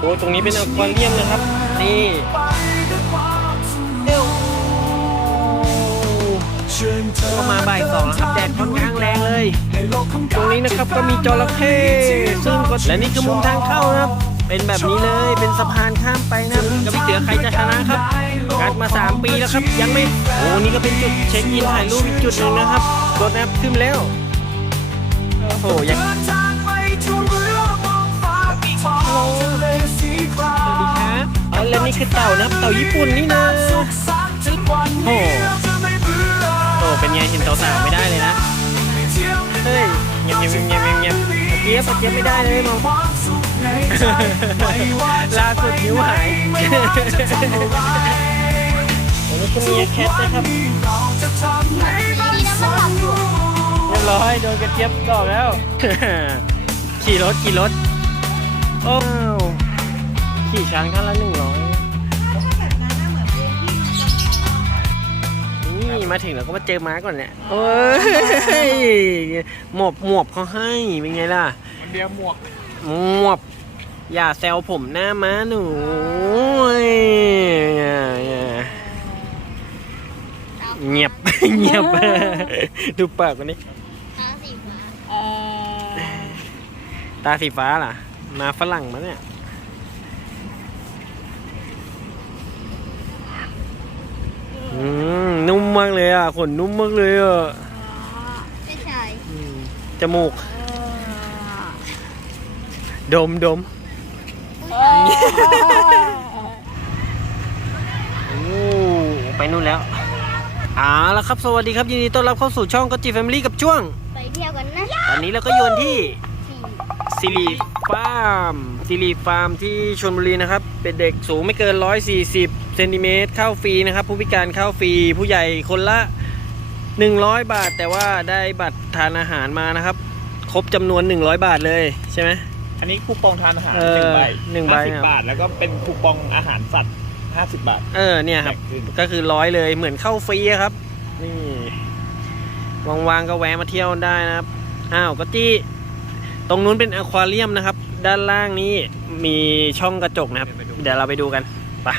โอ้ตรงนี้เป็นอควาเรียมนะครับ นี่ก็มาบ่ายสองแล้วครับแดดค่อนข้างแรงเลย ตรงนี้นะครับก็มีจระเข้ซึ่งก็และนี่คือมุมทางเข้านะครับ เป็นแบบนี้เลยเป็นสะพานข้ามไปนะครับกับพี่เสือใครจะชนะครับงัดมา 3 ปีแล้วครับ ยังไม่โอ้นี่ก็เป็นจุดเช็คอินถ่ายรูปอีกจุดหนึ่งนะครับรถแอปขึ้นแล้วโอ้โหยัง แล้วนี่คือเต่านะครับเต่าญี่ปุ่นนี่นะโอ้โอ้เป็นไงเห็นเต่าวไม่ได้เลยนะเฮ้ยเงียบเงียบเงียบเงียบเงียบเจี๊ยบเจี๊ยบไม่ได้เลยมองล่าสุดนิ้วหายอันนี้ก็มีแคทนะครับดีนะมันหลับเรียบร้อยโดนกระเจี๊ยบตอกแล้ว ขี่รถขี่รถโอ้ ขี่ช้างท่านละหนึ่งร้อยนี่มาถึงเราก็มาเจอม้าก่อนเนี่ยโอ้ยหมวบหมวบเขาให้เป็นไงล่ะมันเดียวหมวกหมวบอย่าแซวผมหน้าม้าหนูอย่าอย่าเงียบเงียบดูปากคนนี้ตาสีฟ้าตาสีฟ้าล่ะมาฝรั่งมาเนี่ย อืมนุ่มมากเลยอะขนนุ่มมากเลยอะไม่ใช่อืมจมูก ดมดมโอ้ไปนู่นแล้วเอ่าแล้วครับ สวัสดีครับ ยินดีต้อนรับเข้าสู่ช่องก็จีแฟมิลี่กับช่วง ไปเที่ยวกันนะตอนนี้เราก็อยู่กันที่สี่สิริฟาร์มสิริฟาร์มที่ชลบุรีนะครับ เป็นเด็กสูงไม่เกิน 140เซนติเมตรเข้าฟรีนะครับ ผู้พิการเข้าฟรีผู้ใหญ่คนละ 100 บาท แต่ว่าได้บัตรทานอาหารมานะครับ ครบจำนวน 100 บาทเลยใช่ไหม อันนี้คูปองทานอาหารเอหนึ่องใบหนึ่งใบห้าสิครับบบาท แล้วก็เป็นคูปองอาหารสัตว์ห้าสิบบาทเออเนี่ยครับแบ่งครึ่งก็คือร้อยเลยเหมือนเข้าฟรีอะครับ นี่ว่างๆก็แวะมาเที่ยวได้นะครับอ้าวก็จี้ตรงนู้นเป็นอควาเรียมนะครับ ด้านล่างนี้มีช่องกระจกนะครับ เดี๋ยวเราไปดูกันไปะ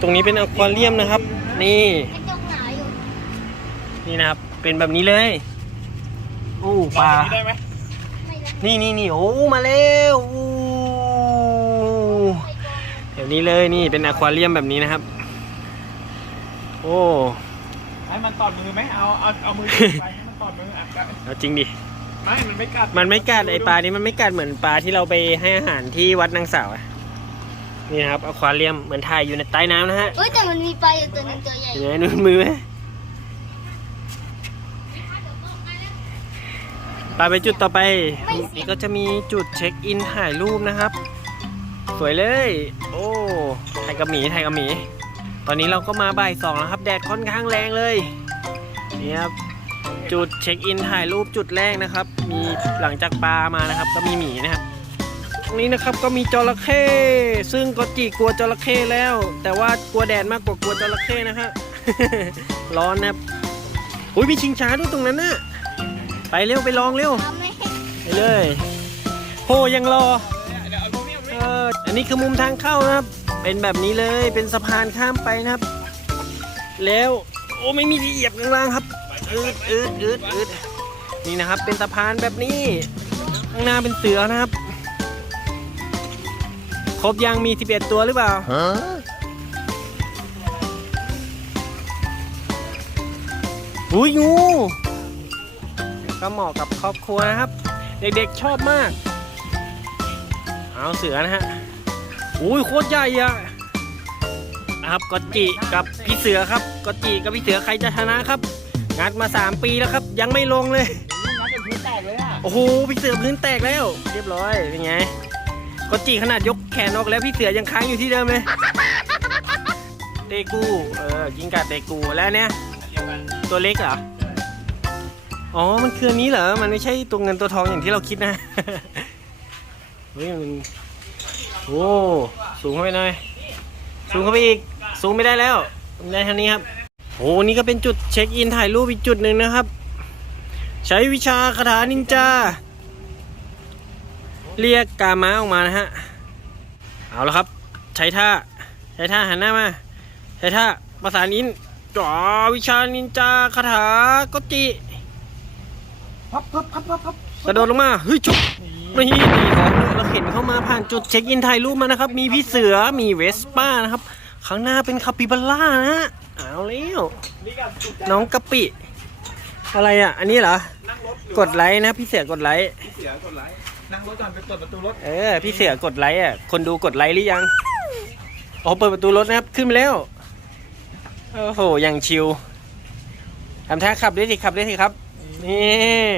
ตรงนี้เป็นอควาเรียมนะครับ นี่กระจกหนาอยู่นี่นะครับ เป็นแบบนี้เลยโอ้ปลาลองอันนี้ได้ไหมไม่ได้นี่นี่นี่โอ้มาแล้วอู้เดี๋ยวนี้เลยนี่เป็นอควาเรียมแบบนี้นะครับ โอ้ให้มันตอดมือไหมเอาเอาเอามือไปให้มันตอดมืออะได้เอาจริงดิไม่มันไม่กัดมันไม่กัดไอปลานี้มันไม่กัดเหมือนปลาที่เราไปให้อาหารที่วัดนางสาวอะ นี่นะครับอควาเรียมเหมือนถ่ายอยู่ในใต้น้ำนะฮะเฮ้ยแต่มันมีปลาอยู่ตัวหนึงตัวใหญ่ เห็นไหมนู่นมือไหมไปไปจุดต่อไปนี่ก็จะมีจุดเช็คอินถ่ายรูปนะครับ สวยเลย โอ้ถ่ายกับหมีถ่ายกับหมี ตอนนี้เราก็มาบ่ายสองแล้วครับ แดดค่อนข้างแรงเลยนี่ครับจุดเช็คอินถ่ายรูปจุดแรกนะครับ มีหลังจากปลามานะครับ ก็มีหมีนะครับตรง นี้นะครับก็มีจระเข้ซึ่งก็จีกลัวจระเข้แล้ว แต่ว่ากลัวแดดมากกว่ากลัวจระเข้นะฮะร้อนนะครับอุ้ยมีชิงช้าด้วยตรงนั้นน่ะไปเร็วไปลองเร็วไปเลยโหยังรอเดี๋ยวเอาตรงนี้เอาตรออันนี้คือมุมทางเข้านะครับ เป็นแบบนี้เลยเป็นสะพานข้ามไปนะครับ แล้วโอ้ไม่มีที่เหยียบข้างล่างครับอืดอืดอืดอืดนี่นะครับ เป็นสะพานแบบนี้ข้างหน้าเป็นเสือนะครับ ครบยังมี 11 ตัวหรือเปล่า อุ้ยงู ก็เหมาะกับครอบครัวนะครับ เด็กๆชอบมาก เอาเสือนะฮะ อุ้ยโคตรใหญ่อะนะครับกอตจิกับพี่เสือครับกอตจิกับพี่เสือใครจะชนะครับ งัดมา 3 ปีแล้วครับ ยังไม่ลงเลยงัดจนพื้นแตกเลยอะโอ้โหพี่เสือพื้นแตกแล้ว เรียบร้อยเป็นไง กอตจิขนาดยกแขนออกแล้วพี่เสือยังค้างอยู่ที่เดิมเลย เตกู เออกินกับเตกูแล้วเนี่ยตัวเล็กเหรอ อ๋อ มันคืออันนี้เหรอ มันไม่ใช่ตัวเงินตัวทองอย่างที่เราคิดนะ เฮ้ยมัน โอ้ สูงเข้าไปหน่อย สูงเข้าไปอีก สูงไม่ได้แล้วได้เท่านี้ครับโอ้นี่ก็เป็นจุดเช็คอินถ่ายรูปอีกจุดหนึ่งนะครับ ใช้วิชาคาถานินจา เรียกกาม้าออกมานะฮะ เอาแล้วครับ ใช้ท่า ใช้ท่าหันหน้ามา ใช้ท่าภาษานินจ่อวิชานินจาคาถากจิพับพับพับพับพับกระโดดลงมาเฮ้ยชุบนี่นี่เราเห็นเข้ามาผ่านจุดเช็คอินถ่ายรูปมานะครับ มีพี่เสือมีเวสป้านะครับข้างหน้าเป็นคาปิบาร่านะฮะเอาแล้วนี่กับจุดน้องกะปิ อะไรอะ อันนี้เหรอนั่งรถหรือกดไลค์นะ พี่เสือกดไลค์ พี่เสียกดไลค์นั่งรถก่อนไปเปิดประตูรถเออพี่เสือกดไลค์อะคนดูกดไลค์หรือยังอ๋อเปิดประตูรถนะครับขึ้นมาแล้วโอ้โหอย่างชิวทำท่าขับด้วยสิขับด้วยสิครับ นี่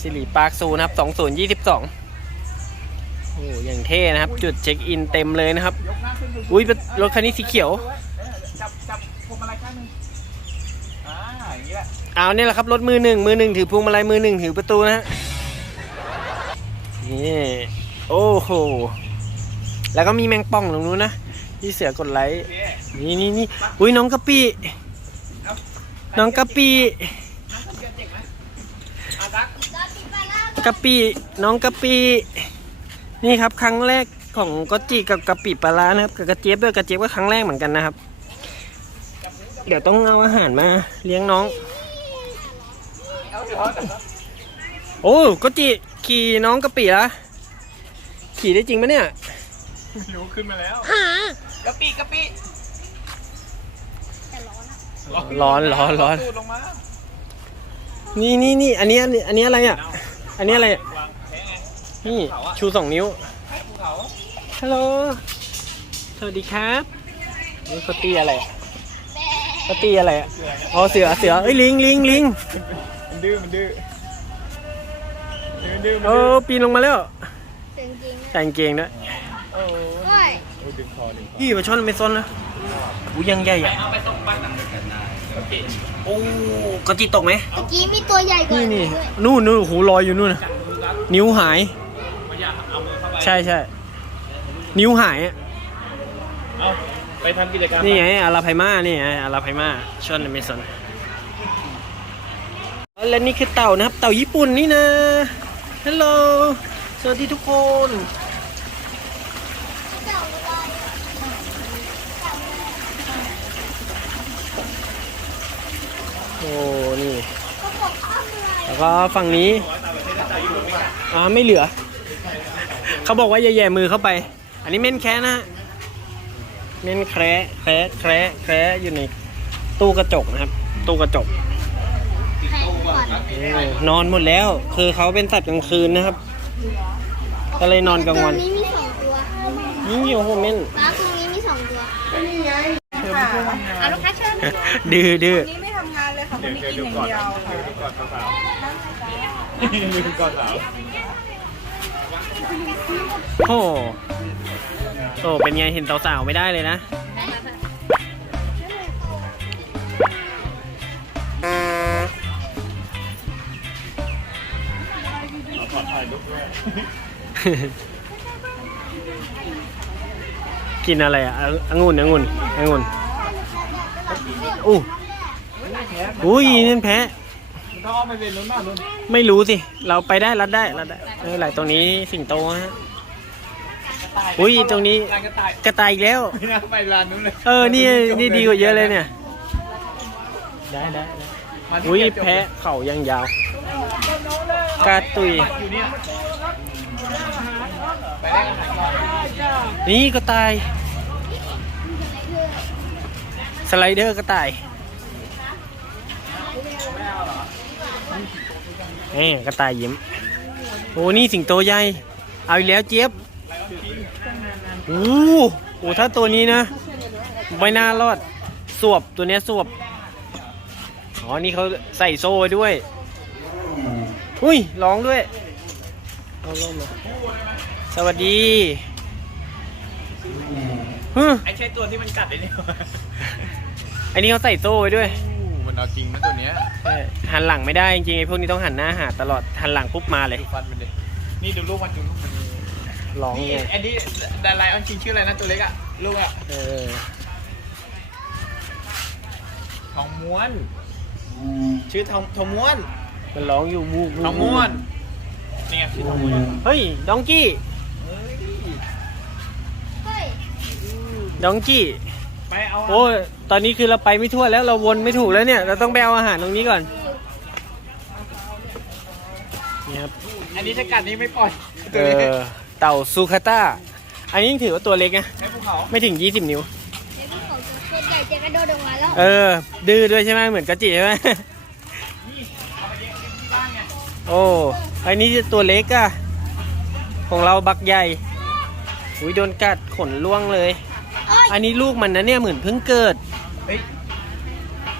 สิริปาร์คซูนะครับสองศูนย์ยี่สิบสองโอ้อย่างเท่นะครับ จุดเช็คอินเต็มเลยนะครับยกหน้าขึ้นดูอุ้ยรถคันนี้สีเขียว จับจับพวงมาลัยข้างหนึงอ่าอย่างนี้แหละเอาเนี่ยแหละครับรถมือหนึ่งมือหนึ่งถือพวงมาลัยมือหนึ่งถือประตูนะฮะ นี่โอ้โหแล้วก็มีแมงป่องตรงนู้นนะพี่เสือกดไลค์นี่นี่นี่อุ้ยน้องกะปิน้องกะปีกะปิน้องกะปินี่ครับครั้งแรกของกอตจิกับกะปิปลาร้านะครับกับกระเจี๊ยบด้วยกระเจี๊ยบก็ครั้งแรกเหมือนกันนะครับ เดี๋ยวต้องเอาอาหารมาเลี้ยงน้อง เอาเดี๋ยวเอาเดี๋ยวโอ้กอตจิขี่น้องกะปิละขี่ได้จริงปะเนี่ย ไม่รู้ขึ้นมาแล้วกะปิกะปิแต่ร้อนอะร้อนร้อนร้อนตูดลงมานี่นี่นี่อันนี้อันนี้อันนี้อะไรอะ อันนี้อะไรอะวางแพ้ไงนี่ชูสองนิ้วภูเขาฮัลโหล สวัสดีครับนี่เขาตีอะไรอะเขาตีอะไรอะ อ๋อเสือเสือเอ้ยลิงลิงลิงมันดื้อมันดื้อ มันดื้อมันโอ้ดื้อปีนลงมาแล้วจริงจริงแต่งเกงด้วยโอ้ๆเฮ้ยโหดึงคอดึงคอพี่ปลาช่อนไม่ซนนะอูยังใหญ่อะเอาไปส่งบ้านหลังกันได้กะปิโอ้กระจิตกไหมเมื่อกี้มีตัวใหญ่กว่านี่นี่ด้วยนู่นนู่นโอ้โหลอยอยู่นู่นนะจับมือครับนิ้วหายไม่อยากเอามือเข้าไปใช่ใช่นิ้วหายอะเอาไปทำกิจกรรมนี่ไงอาราไพมานี่ไงอาราไพมาช่อนไม่ซนและนี่คือเต่านะครับ เต่าญี่ปุ่นนี่นะ ฮัลโหล สวัสดีทุกคน โอ้ นี่ แล้วก็ฝั่งนี้อ่าไม่เหลือ เขาบอกว่าอย่าแย่มือเข้าไป อันนี้เม่นแคะนะฮะเม่นแคระแคระแคระแคระอยู่ในตู้กระจกนะครับ ตู้กระจก โอ้นอนหมดแล้ว คือเขาเป็นสัตว์กลางคืนนะครับ ก็เลยนอนกลางวัน ตัวนี้มีสองตัวนี่โอ้โหเม่นม้าตัวนี้มีสองตัวค่ะเอาลูกค้าเชิญดื้อดื้อนี่ไม่ทำงานเลยค่ะเดี๋คุยวณเดี๋ยวกินดูอย่างก่อนเดียวเดี๋ยวดูก่อนสาวดูก่อนสาวโอ้โอ้เป็นไงเห็นสาวๆไม่ได้เลยนะขอถ่ายรูปด้วย กินอะไรอะอะองุ่นองุ่นองุ่นอู้อุ้ยนั่นแพ้มันต้องเอาไปเป็นลุ้นมากลุ้นไม่รู้สิ เราไปได้รัดได้รัดได้เออไหลตรงนี้สิงโตฮะอุ้ยตรงนี้ร้านกระต่ายกระต่ายอีกแล้วไม่น่าไปร้านนู้นเลยเออนี่นี่ดีกว่าเยอะเลยเนี่ย ได้ได้ได้มาที่อุ้ยเก็บจบแพ้เข่ายังยาว กาตุยนี่กันไหนก่อนนี่กระต่าย สไลเดอร์กระต่ายเอ้กระต่ายยิ้ม โอ้นี่สิงโตใหญ่ เอาอีกแล้วเจี๊ยบโอ้โหถ้าตัวนี้นะ ไม่น่ารอด สวบตัวนี้สวบ อ๋อ นี่เขาใส่โซ่ด้วย อุ้ยร้องด้วยเอาล่มมาสวัสดีฮึไอ้ใช่ตัวที่มันกัดได้เนี่ยอันนี้เขาใส่โซ่ไว้ด้วยมันเอาจริงนะตัวเนี้ยใช่หันหลังไม่ได้จริงๆไอ้พวกนี้ต้องหันหน้าหาตลอดหันหลังปุ๊บมาเลยดูฟันมันดินี่ดูลูกมันดูลูกมันร้องนี่ไงอันนี้ดาไลออนจริงชื่ออะไรนะตัวเล็กอะลูกอะเออทองม้วน ชื่อทองทองม้วน มันร้องอยู่มูกทองม้วนนี่ไงชื่อทองม้วนเฮ้ยดองกี้เฮ้ยดองกี้ไปเอาโอ้ยตอนนี้คือเราไปไม่ทั่วแล้วเราวนไม่ถูกแล้วเนี่ยเราต้องไปเอาอาหารตรงนี้ก่อนนี่ครับอันนี้ถ้ากัดนี้ไม่ปล่อยเออเต่าซูคาต้าอันนี้ยังถือว่าตัวเล็กนะให้ภูเขาไม่ถึง 20 นิ้วเดี๋ยวพี่เขาจะตัวใหญ่จะกระโดดออกมาแล้วเออดื้อด้วยใช่ไหมเหมือนกระจิใช่ไหม โอ้อันนี้ตัวเล็กอะของเราบักใหญ่อุ้ยโดนกัดขนล่วงเลย อันนี้ลูกมันนะเนี่ยเหมือนเพิ่งเกิด เฮ้ย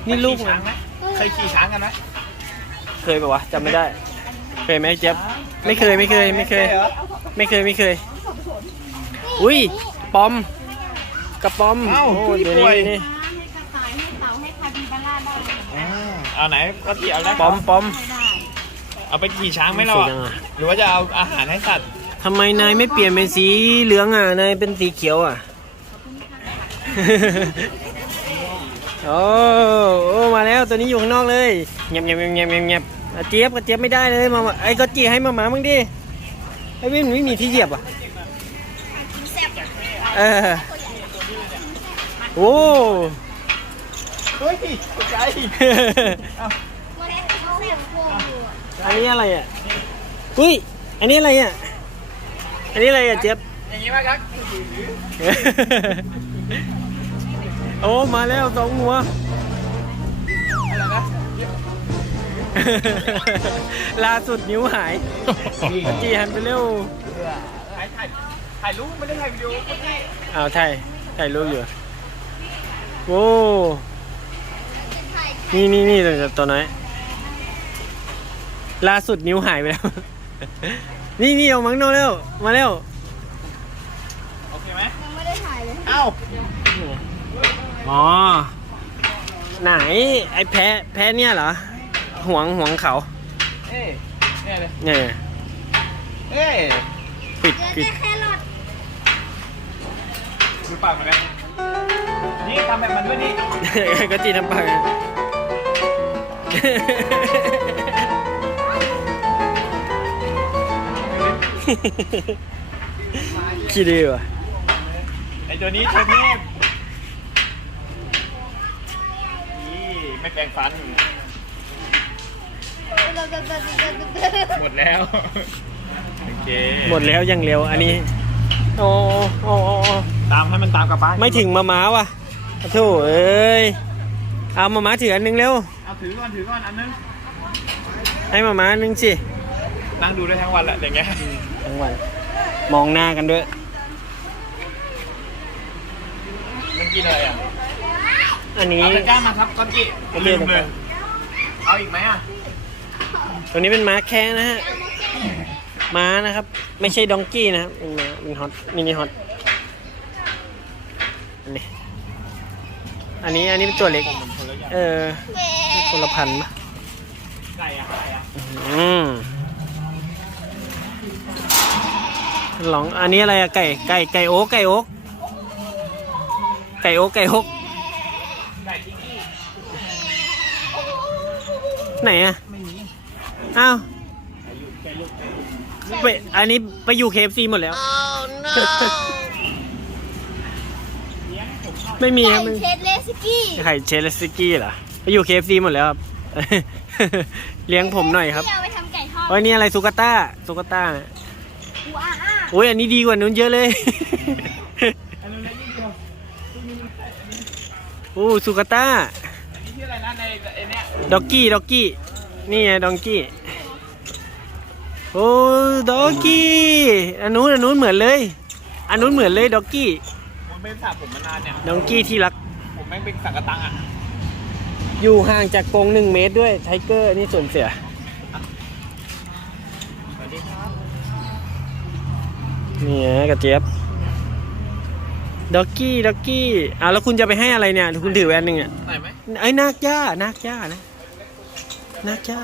นี่ลูกขี่มัช้านงไหมเคยขี่ช้างกันไหมเคยปะวะจำไม่ได้ เคยไหมเจ๊บไม่เคยไม่เคยไม่เคย หรอไม่เคยไม่เคย อุ้ยปอมกระปอมเอ้าโอ้พี่เดี๋ยวป่วยนี้นี่เอาไหนก็ขี่เอาแล้วปอมปอม เอาไปขี่ช้างไหมเราสีอะจังอะหรือว่าจะเอาอาหารให้สัตว์ ทำไมนายไม่เปลี่ยนเป็นสีเหลืองอะ นายเป็นสีเขียวอะ โอ้โอ้มาแล้วตัวนี้อยู่ข้างนอกเลยเงียบเงียบเงียบเงียบเงียบเงียบอะเจี๊ยบก็เจี๊ยบไม่ได้เลยมามาไอ้ก็จีให้มาหมามึงดิไอ้วินไม่มีที่เหยียบอะแซ่บเออโอ้ เฮ้ยตกใจ มันเขาแซ่บพวก อยู่อะอันนี้อะไรอะอุ้ย อันนี้อะไรอะ อันนี้อะไรอะเจี๊ยบ อย่างนี้ไหมครับโอ้มาแล้วสองหัวอะไรนะล่าสุดนิ้วหายจีหันไปเร็วถ่ายถ่ายถ่ายรูปไม่ได้ถ่ายวิดีโออ้าวใช่ถ่ายรูปอยู่โอ้นี่นี่นี่ตัวตัวน้อย ล่าสุดนิ้วหายไปแล้ว นี่นี่เอามังโนเร็ว มาเร็ว โอเคไหมยังไม่ได้ถ่ายเลยเอ้าอ๋อ ไหน ไอ้แพ้แพ้เนี่ยเหรอ หวงหวงเขา เอ้ยเนี่ยเลยเนี่ย เอ้ยปิดเดี๋ยวปิดจะแค่รอดดูปากเหมือนกันนี่ทำแบบมันด้วยนี่ก็จีทำปาก ขี้ดีว่ะไอตัวนี้เทพนี่ไม่แปรงฟัน หมดแล้ว โอเค หมดแล้วยังเร็วอันนี้โอ้โอ้โอ้โอ้ตามให้มันตามกลับบ้านไม่ถึงมาม้าว่ะโธ่เอ้ย เอามาม้าถืออันหนึงเร็ว เอาถือก่อนถือก่อนอันนึง ให้มาม้าอันหนึงสิ นั่งดูได้ทั้งวันแหละอย่างเงี้ย ทั้งวัน มองหน้ากันด้วย มันกินอะไรอะอันนี้เอาตะกร้ามาครับก้อนกี้โอเคลืมเลย เอาอีกไหมอะ ตัวนี้เป็นม้าแค่นะฮะ ม้านะครับ ไม่ใช่ดองกี้นะครับเป็นม้าเป็นฮอตมินิฮอตอันนี้ อันนี้อันนี้เป็นตัวเล็กมันคนละอย่างเออคนละพันธุ์ปะไก่อะไก่อะอืม ลองอันนี้อะไรอะไก่ไก่ไก่โอ๊กไก่โอ๊กไก่โอ๊กไก่โอ๊กไก่ทิกกี้ไหนอะไม่มีอ้าวไก่ลูกไก่ลูกไก่ลูกไปอันนี้ไปอยู่เคฟซีหมดแล้ว ไม่มีครับไก่ไม่เชดเลสกี้ไข่เชลสกี้เหรอไปอยู่เคฟซีหมดแล้วครับ เลี้ยงผมหน่อยครับที่เอาไปทำไก่ทอดโอ้ยนี่อะไรซูกาต้าซูกาต้าน่ะอูอาอา โอ้ยอันนี้ดีกว่านู้นเยอะเลยอันนู้นนิดเดียวโอ้ซูกาต้านี่ชื่ออะไรนะในไอเนี้ยด็อกกี้ด็อกกี้ นี่ไงด็อกกี้ โอ้ด็อกกี้ อันนู้นอันนู้นเหมือนเลย อันนู้นเหมือนเลยด็อกกี้ผมเป็นสระผมมานานเนี่ยด็อกกี้ที่รัก ผมแม่งเป็นสักกะตังอะ อยู่ห่างจากกรงหนึ่งเมตรด้วยไทเกอร์นี่ส่วนเสือสวัสดีครับ นี่ฮะกระเจี๊ยบด็อกกี้ด็อกกี้อะแล้วคุณจะไปให้อะไรเนี่ยคุณถือแวนหนึ่งอะไหนไหมไอ้นาคย่านาคย่านะนาคย่า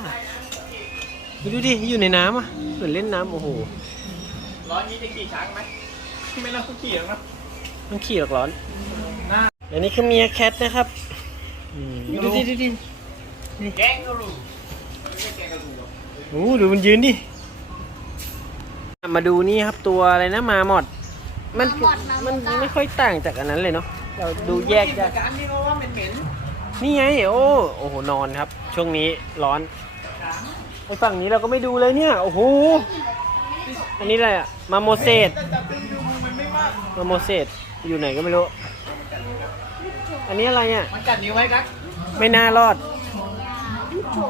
ไปดูดิอยู่ในน้ำอะเหมือนเล่นน้ำโอ้โหร้อนนี้จะขี่ช้างไหมไม่ต้องขี่หรอกนะต้องขี่หรอกร้อนหน้าอันนี้คือเมียแคทนะครับอืมดูดิดูดิแกงกะหรูไม่ใช่แกงกะหรูหรอกโอ้ดูมันยืนดิ มาดูนี่ครับตัวอะไรนะมาหมด มันมันไม่ค่อยต่างจากอันนั้นเลยเนาะเราดูแยกกินได้กับอันนี้เพราะว่ามันเหม็นนี่ไงโอ้โอ้โหนอนครับ ช่วงนี้ร้อนไอ้ฝั่งนี้เราก็ไม่ดูเลยเนี่ยโอ้โหอันนี้อะไรอะมาโมเสสแต่จับดึงดูมันไม่มาก มาโมเสสอยู่ไหนก็ไม่รู้ อันนี้อะไรอะมันกัดนิ้วไว้ครับไม่น่ารอด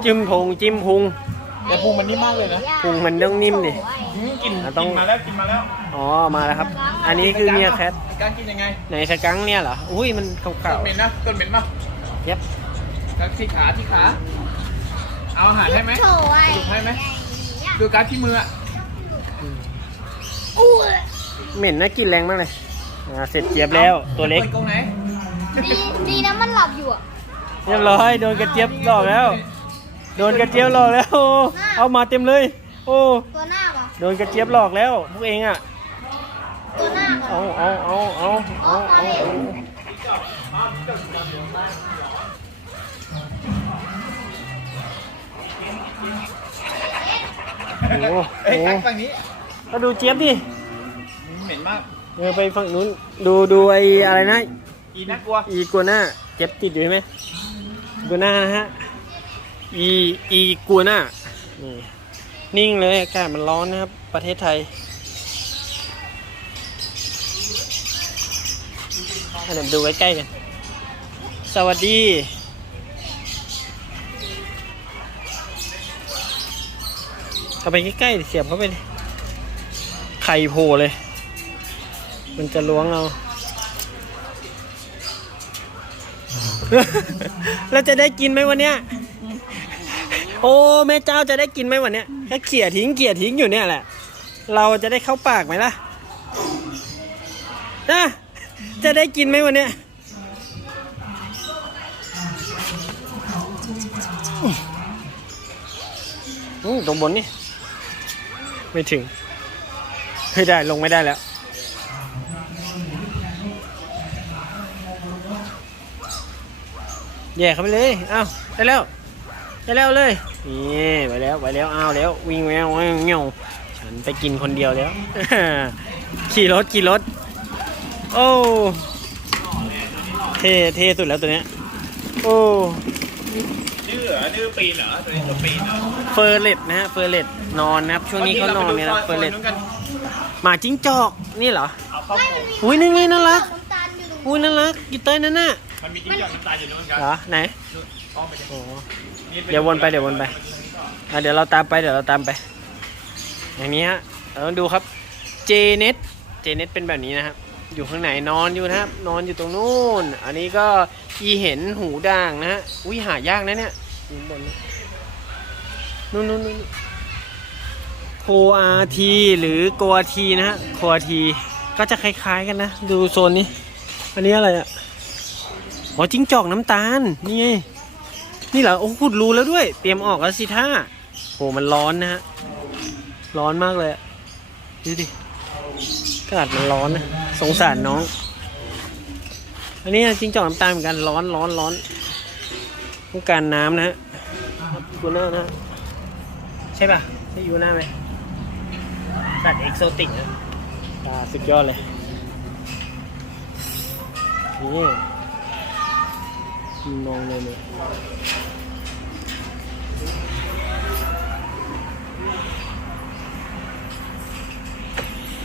จิ้มพุงจิ้มพุงแต่พุงมันนิ่มมากเลยนะพุงมันต้องนิ่มดิอืม กินอะต้กิองนมาแล้วกินมาแล้วอ๋อมาแล้วครับ อันนี้คือเมียแคทการกินยังไงไหนสกังเนี่ยเหรออุ้ยมันขาวต้นเหม็นนะต้นเหม็นป่ะๆเย็บกัดที่ขาที่ขา เอาอาหารให้ไหม โถ่ไอ้ดูให้ไหม ดูการดที่มืออะอู้เหม็นนะกลินแรงมากเลยอ่าเสร็จเจี๊ยบแล้วตัวเล็ก ปิดกรงไหนดีดีนะมันหลับอยู่อะเรียบร้อยโดนกระเจี๊ยบหลอกแล้ว โดนกระเจี๊ยบหลอกแล้วโอ้เอามาเต็มเลย โอ้ตัวหน้าป่ะ โดนกระเจี๊ยบหลอกแล้วพวกเองอะเอาเอาเอาเอาเอาเอาโอ้โหเอ้ยกัดฝั่งนี้ก็ดูเจี๊ยบดิเหม็นมากเออไปฝั่งนู้นดูดูไอ้อะไรนะอีน่ากลัวอีกัวหน่าเจ็บติดอยู่ใช่ไหมกัวน่านะฮะอีอีกัวหน่านี่ นิ่งเลยอากาศมันร้อนนะครับ ประเทศไทยเดี๋ยวดูใกล้ๆกัน สวัสดี เข้าไปใกล้ๆเสียบเข้าไปไข่โผล่เลย มันจะล้วงเอา เราจะได้กินไหมวันเนี้ย โอ้แม่เจ้าจะได้กินไหมวันเนี้ยแค่เขี่ยทิ้งเขี่ยทิ้งอยู่เนี่ยแหละ เราจะได้เข้าปากไหมล่ะนะจะได้กินไหมวันเนี้ยอืมตรงบนนี่ ไม่ถึงไม่ได้ลงไม่ได้แล้วแย่เข้าไปเลย เอาได้แล้ว ได้แล้วเลยนี่ไปแล้วไปแล้วเอาแล้ววิ่งแววแววเงี้ยวฉันไปกินคนเดียวแล้ว ขี่รถขี่รถ โอ้เท่เท่สุดแล้วตัวเนี้ยโอ้ดื้อเหรอดื้อปีนเหรอตัวนี้ตัวปีนเหรอเฟอร์เรตนะฮะเฟอร์เรตนอนนะครับช่วงนี้เขานอนเนี่ยนะเฟอร์เรตนู้นกันหมาจิ้งจอกนี่เหรอเอาเข้าไม่กรมันงมีอุ้ยนี่ไงน่ารักน้ำตาลอยู่ตรงอุ้ยน่ารักอยู่ใต้นั่นน่ะมันมีจิ้งจอกน้ำตาลอยู่นู้นกันเหรอไหนนู้น อ้อมไปดิโอ้เดี๋ยววนไปเดี๋ยววนไปอะเดี๋ยวเราตามไปเดี๋ยวเราตามไป อย่างนี้ฮะเราต้องดูครับเจเน็ตเจเน็ตเป็นแบบนี้นะครับอยู่ข้างไหนนอนอยู่นะครับ นอนอยู่ตรงนู้นอันนี้ก็อีเห็นหูด่างนะฮะอุ้ยหายากนะเนี่ยอยู่บนนี้นนนู่นนู่นโคอาทีหรือโกอาทีนะฮะโคอาทีก็จะคล้ายๆกันนะ ดูโซนนี้ อันนี้อะไรอะอ๋อจิ้งจอกน้ำตาล นี่ไง นี่เหรอ โอ้ขุดรูแล้วด้วย เตรียมออกแล้วสิท่าโหมันร้อนนะฮะ ร้อนมากเลยดูดิอากาศมันร้อนนะ สงสารน้อง อันนี้จริงจอกน้ำตาลเหมือนกันร้อนร้อนร้อนต้องการน้ำนะฮะยูน่านะ ใช่ป่ะ ใช่ยูน่าไหมสัตว์เอกโซติกนะตาสุดยอดเลยนี่ มองเลยเนี่ย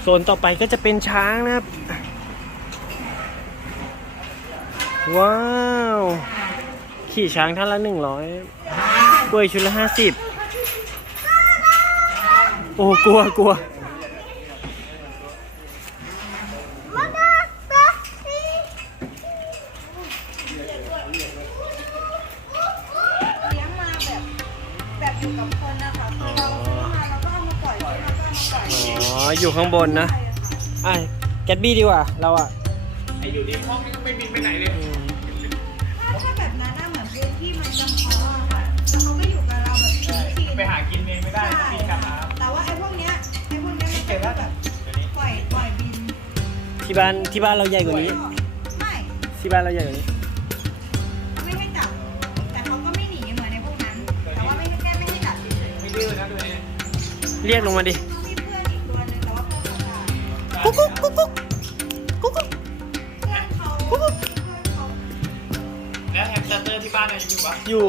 โซนต่อไปก็จะเป็นช้างนะครับ ว้าว ขี่ช้างท่านละหนึ่งร้อยกล้วยชุดละห้าสิบโอ้กลัวกลัว ข้างบนนะอะแกตบี้ดีกว่า เราอะไอ้อยู่ในห้องนี่ก็ไม่บินไปไหนเลยอืมถ้าถ้าแบบนั้นน่ะเหมือนพื้นที่มันจำเพาะอะค่ะแล้วเขาก็อยู่กับเราแบบคุ้นชินไปหากินเองไม่ได้ใช่ปีนกลับน้แต่ว่าไอ้พวกเนี้ยไอ้พวกเนี้ยมันำเก็ก็บจะแล้วแบบเดี๋ยวนี้ปล่อยปล่อยบินที่บ้านที่บ้านเราใหญ่กว่านี้ไม่ที่บ้านเราใหญ่กว่านี้ ไม่ให้จับ แต่เขาก็ไม่หนีเหมือนในพวกนั้น แต่ว่าไม่ให้แค่ไม่ให้จับเฉยไม่ดื้อนะตัวนี้เรียกลงมาดิ บ้านยังอยู่ปะอยู่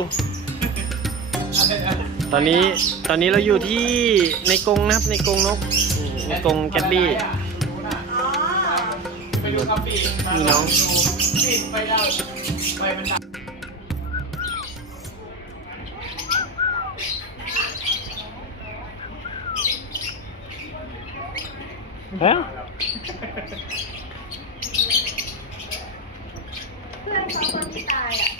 อะไรนะตอนนี้ตอนนี้เราอยู่ที่ในกรงนะครับในกรงนกอืมในกรงแกตบี้รู้น่ะอ๋อไปดูกาแฟมีน้องปิดไฟดาวไฟมันดับแล้วเพื่อนเขาคนที่ตายอะ